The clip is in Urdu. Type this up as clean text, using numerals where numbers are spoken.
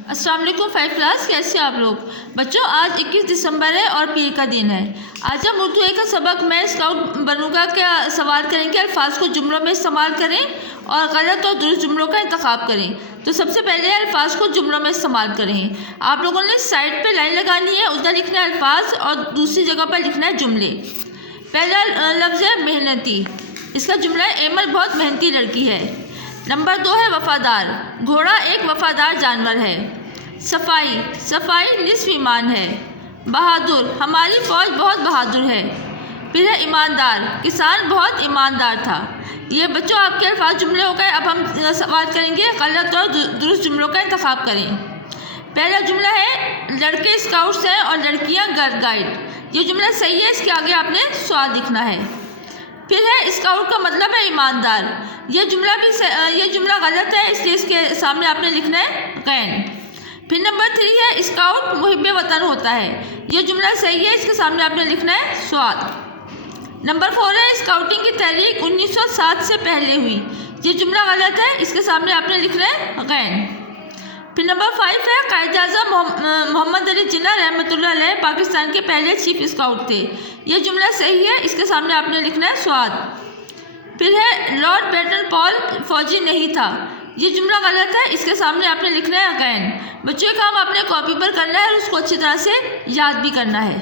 السلام علیکم 5 کلاس، کیسے آپ لوگ بچوں؟ آج 21 دسمبر ہے اور پیر کا دن ہے۔ آج ہم اردو کا سبق میں اسکاؤٹ بنوں گا کیا سوال کریں گے۔ الفاظ کو جملوں میں استعمال کریں اور غلط اور درست جملوں کا انتخاب کریں۔ تو سب سے پہلے الفاظ کو جملوں میں استعمال کریں۔ آپ لوگوں نے سائڈ پہ لائن لگانی ہے، ادھر لکھنا ہے الفاظ اور دوسری جگہ پر لکھنا ہے جملے۔ پہلا لفظ ہے محنتی، اس کا جملہ ہے ایمل بہت محنتی لڑکی ہے۔ نمبر 2 ہے وفادار، گھوڑا ایک وفادار جانور ہے۔ صفائی، صفائی نصف ایمان ہے۔ بہادر، ہماری فوج بہت بہادر ہے۔ پھر ہے ایماندار، کسان بہت ایماندار تھا۔ یہ بچوں آپ کے الفاظ جملے ہو گئے۔ اب ہم سوال کریں گے، غلط اور درست جملوں کا انتخاب کریں۔ پہلا جملہ ہے لڑکے اسکاؤٹس ہیں اور لڑکیاں گائیڈ۔ یہ جملہ صحیح ہے، اس کے آگے آپ نے سوال لکھنا ہے۔ پھر ہے اسکاؤٹ کا مطلب ہے ایماندار، یہ جملہ غلط ہے، اس لیے اس کے سامنے آپ نے لکھنا ہے غین۔ پھر نمبر 3 ہے اسکاؤٹ محب وطن ہوتا ہے، یہ جملہ صحیح ہے، اس کے سامنے آپ نے لکھنا ہے سواد۔ نمبر 4 ہے اسکاؤٹنگ کی تحریک 1907 سے پہلے ہوئی، یہ جملہ غلط ہے، اس کے سامنے آپ نے لکھنا ہے غین۔ پھر نمبر 5 ہے قائد اعظم محمد علی جناح رحمۃ اللہ علیہ پاکستان کے پہلے چیف اسکاؤٹ تھے، یہ جملہ صحیح ہے، اس کے سامنے آپ نے لکھنا ہے سواد۔ پھر ہے لارڈ بیٹن پال فوجی نہیں تھا، یہ جملہ غلط ہے، اس کے سامنے آپ نے لکھنا ہے غین۔ بچوں کا کام اپنے کاپی پر کرنا ہے اور اس کو اچھی طرح سے یاد بھی کرنا ہے۔